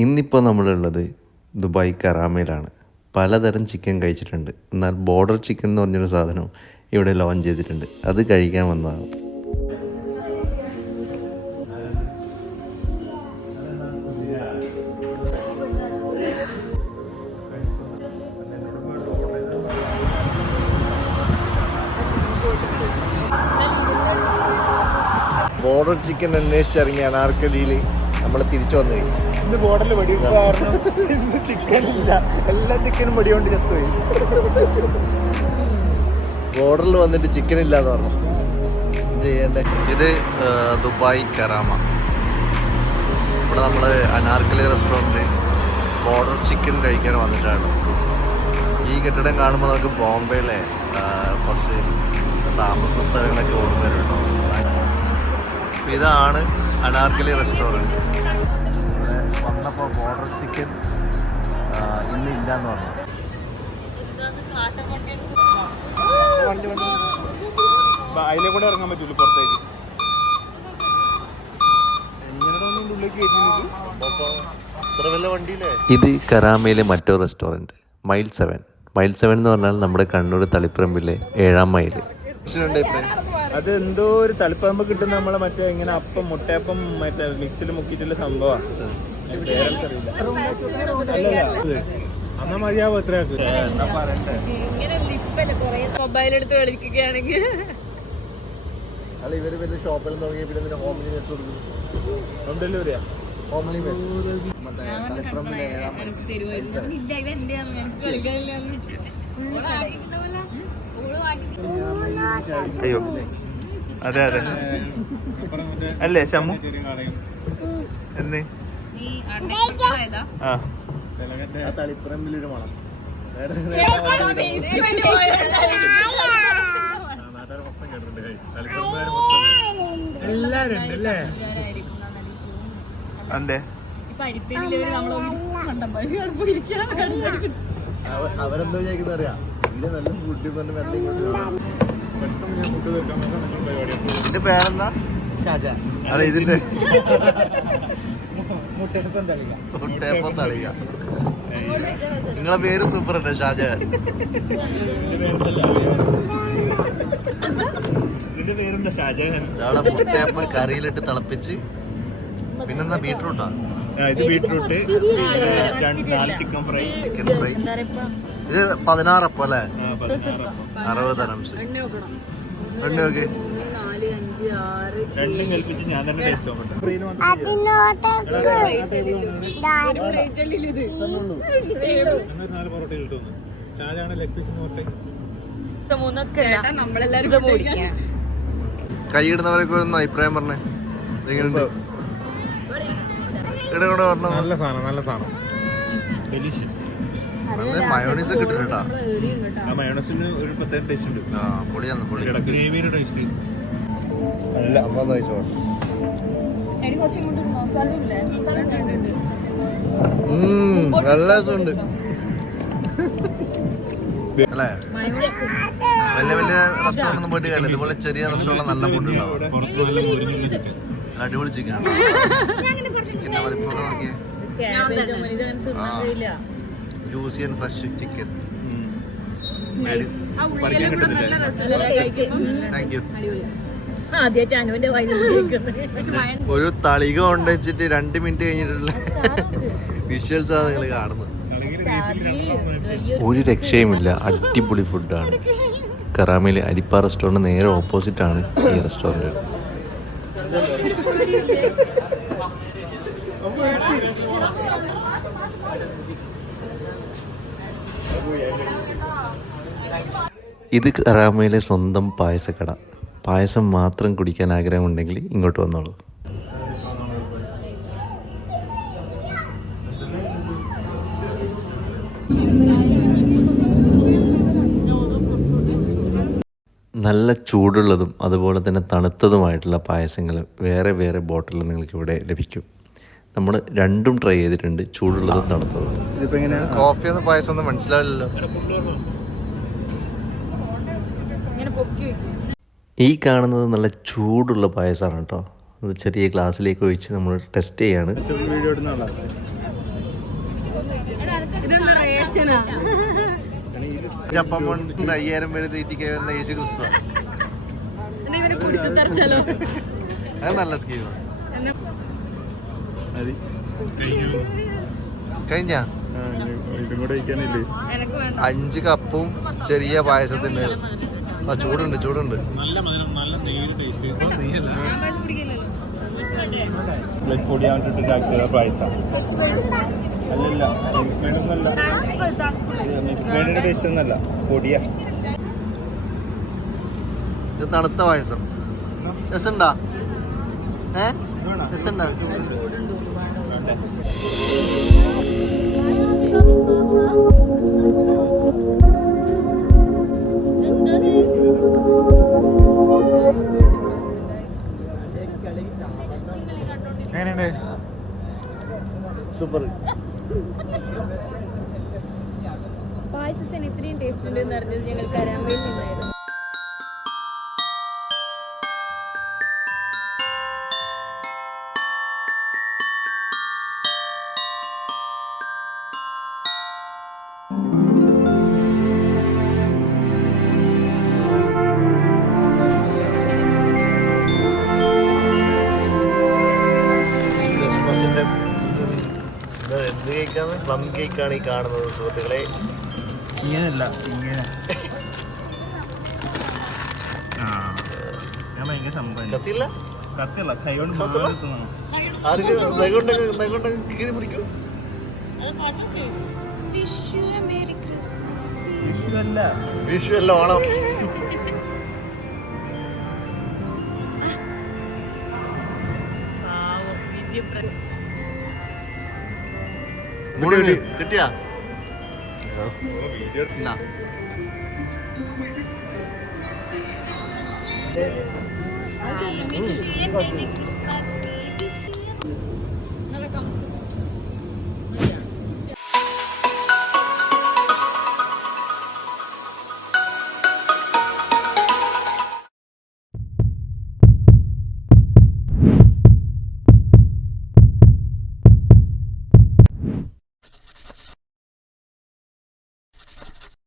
ഇന്നിപ്പോൾ നമ്മളുള്ളത് ദുബായ് കറാമയിലാണ്. പലതരം ചിക്കൻ കഴിച്ചിട്ടുണ്ട്. എന്നാൽ ബോർഡർ ചിക്കൻ എന്ന് പറഞ്ഞൊരു സാധനം ഇവിടെ ലോഞ്ച് ചെയ്തിട്ടുണ്ട്. അത് കഴിക്കാൻ വന്നതാണ്. ബോർഡർ ചിക്കൻ അന്വേഷിച്ചിറങ്ങിയ അനാർക്കലിയിൽ നമ്മൾ തിരിച്ചു വന്നു കഴിഞ്ഞു. ഇന്ന് ബോർഡറിൽ വെടിവെപ്പ് കാരണം ഇന്ന് ചിക്കൻ ഇല്ല, എല്ലാ ചിക്കനും വെടികൊണ്ട് ചത്തുപോയി. ബോർഡറിൽ വന്നിട്ട് ചിക്കൻ ഇല്ലാന്ന് പറഞ്ഞു. എന്ത് ചെയ്യണ്ടേ? ഇത് ദുബായ് കറാമ. ഇവിടെ നമ്മൾ അനാർക്കലി റെസ്റ്റോറൻറ്റ് ബോർഡർ ചിക്കൻ കഴിക്കാൻ വന്നിട്ടാണ്. ഈ കെട്ടിടം കാണുമ്പോൾ നമുക്ക് ബോംബെയിലെ കുറച്ച് താമസ സ്ഥലങ്ങളൊക്കെ ഓർമ്മ വരുന്നുണ്ടോ. ഇതാണ് അനാർക്കലി റെസ്റ്റോറൻറ്റ്. ഇവിടെ വന്നപ്പോൾ ബോർഡർ ചിക്കൻ ഇന്ന് ഇല്ലയെന്ന് പറഞ്ഞു. അതിലെ കൂടെ ഇറങ്ങാൻ പറ്റൂല പുറത്തേക്ക്. ഇത് കറാമയിലെ മറ്റൊരു റെസ്റ്റോറൻറ്റ് മൈൽ 7. മൈൽ 7 എന്ന് പറഞ്ഞാൽ നമ്മുടെ കണ്ണൂർ തളിപ്പറമ്പിലെ 7ാം മൈൽ. അത് എന്തോ ഒരു തളിപ്പറമ്പ് കിട്ടുന്ന നമ്മളെ മറ്റേ ഇങ്ങനെ അപ്പം മുട്ടയപ്പം മറ്റേ മിക്സിൽ മുക്കിയിട്ടുള്ള സംഭവമാണ്. അന്നാ മതിയാവും എത്രയാക്ക്. മൊബൈലെടുത്ത് കളിക്കുകയാണെങ്കിൽ അല്ല, ഇവര് വലിയ ഷോപ്പിൽ തുടങ്ങിയ പിന്നെ ഹോംലി മെസ് കൊടുക്കും. ഹോം ഡെലിവറിയാ? ഹോംലി മെസ് അയ്യോ അതെ അതെ അല്ലേ ശമു എന്ന് തളിപ്പറമ്പിലൊരു മണം. എല്ലാരും ഉണ്ട് അല്ലേ? അതെ അവരെന്താ വിചാരിക്കുന്ന അറിയാം. ഇതിന്റെ നല്ല ഫുഡ് ഇതിന്റെ പേരെന്താ? ഷാജാൻ. അല്ല, ഇതിന്റെ മുട്ടയപ്പം തളിക. നിങ്ങളെ പേര് സൂപ്പർ ഉണ്ട്, ഷാജഹാൻ. ഇയാളെ മുട്ടയപ്പം കറിയിലിട്ട് തിളപ്പിച്ച്. പിന്നെന്താ ബീട്രൂട്ടാ? ഇത് ബീട്രൂട്ട്, 4 ചിക്കൻ ഫ്രൈ. ഇത് 16 അപ്പം അല്ലേ? 60 dirhams. എണ്ണയൊക്കെ രണ്ടും കൽപ്പിച്ച് ഞാൻ തന്നെ ടേസ്റ്റ് നോക്കട്ടെ. കൈയിടുന്നവരൊക്കെ ഒന്ന് അഭിപ്രായം പറഞ്ഞേ. എങ്ങനെയുണ്ട്? നല്ല സാധനം, നല്ല സാധനം. നല്ല മയോണീസ് ഒക്കെ ഇട്ടിട്ടാ. ആ മയോണീസിന് ഒരു പ്രത്യേക ടേസ്റ്റ് ഉണ്ട്. ആ, പൊളിയാന്ന് പൊളി. ഗ്രേവിയുടെ ടേസ്റ്റ് നല്ല അമ്മ കഴിച്ചോ. നല്ല രസമുണ്ട് അല്ലേ? വലിയ വലിയ റെസ്റ്റോറൻറ്റ് ഒന്നും പോയിട്ട് കാര്യമില്ല. ഇതുപോലെ ചെറിയ റെസ്റ്റോറൻറ്റ് നല്ല ഫുഡ് ഉണ്ടാവും. അടിപൊളി ചിക്കൻ. ചിക്കൻ്റെ വലിപ്പം നോക്കിയേ. Juicy and fresh chicken. Thank you. ഒരു തളിക കൊണ്ട് വെച്ചിട്ട് 2 മിനിറ്റ് കഴിഞ്ഞിട്ടുള്ള വിഷ്വൽസ് ആണ് നിങ്ങൾ കാണുന്നത്. ഒരു രക്ഷയുമില്ല, അടിപൊളി ഫുഡാണ്. കറാമയിലെ അരിപ്പ റെസ്റ്റോറൻറ്റ് നേരെ ഓപ്പോസിറ്റാണ് ഈ റെസ്റ്റോറൻറ്റ്. ഇത് കറാമയിലെ സ്വന്തം പായസക്കട. പായസം മാത്രം കുടിക്കാൻ ആഗ്രഹമുണ്ടെങ്കിൽ ഇങ്ങോട്ട് വന്നോളൂ. നല്ല ചൂടുള്ളതും അതുപോലെ തന്നെ തണുത്തതുമായിട്ടുള്ള പായസങ്ങൾ വേറെ വേറെ ബോട്ടിൽ നിങ്ങൾക്ക് ഇവിടെ ലഭിക്കും. നമ്മൾ രണ്ടും ട്രൈ ചെയ്തിട്ടുണ്ട്, ചൂടുള്ളതും തണുത്തതും. കോഫി എന്ന പായസം ഒന്നും മനസ്സിലാവില്ലല്ലോ. ഈ കാണുന്നത് നല്ല ചൂടുള്ള പായസമാണ് കേട്ടോ. അത് ചെറിയ ഗ്ലാസ്സിലേക്ക് ഒഴിച്ച് നമ്മൾ ടെസ്റ്റ് ചെയ്യാണ്. ഇതൊന്നും റേഷനാ. അപ്പം കൊണ്ട് 5000 പേര് തീറ്റിക്കാൻ വരുന്ന യേശു ക്രിസ്തു. എന്നാ ഇവനെ കുരിശ് തറച്ചാലോ? അത് നല്ല സ്കീമാണ്. കഴിഞ്ഞ ഇതും കൂടെ കഴിക്കാനില്ലേ? എനക്ക് വേണ്ട. 5 കപ്പും ചെറിയ പായസത്തിന്റെ. ആ ചൂടുണ്ട് ചൂടുണ്ട്. നല്ല മധുരം, നല്ല നെയ്യ് ടേസ്റ്റ്. ഞാൻ പായസം കുടിക്കില്ലല്ലോ. പൊടിയാണ്ടിട്ട് പായസം അല്ലല്ല, മിൽക്ക് മേഡൊന്നല്ല, മിൽക്ക് മേഡിന്റെ ടേസ്റ്റ് ഒന്നല്ല, പൊടിയാ. ഇത് തണുത്ത പായസം. രസണ്ടാ? രസണ്ടാ? എങ്ങനെയുണ്ട്? സൂപ്പർ. പായസത്തിന് ഇത്രയും ടേസ്റ്റ് ഉണ്ട് എന്ന് അറിഞ്ഞത് ഞങ്ങൾ കരാമ്പയിൽ നിന്നായിരുന്നു. ക്രിസ്മസിന്റെ എന്ത് കേക്കാണ്? പ്ലം കേക്കാണ് ഈ കാണുന്നത് സുഹൃത്തുക്കളെ. ഇങ്ങനെയല്ല, ഇങ്ങനെ. ഞാൻ ഭയങ്കര സംഭവം. കത്തിയില്ല? കത്തിയല്ല, കൈ കൊണ്ട് കത്തില്ല? തിന്നണം. ആർക്ക് നൈകൊണ്ടൊക്കെ കീറി പിടിക്കും? വിഷുവല്ല, വിഷു അല്ല, ഓണം. കിട്ടിയാ? എന്നാ. Happy Mission Day Christmas.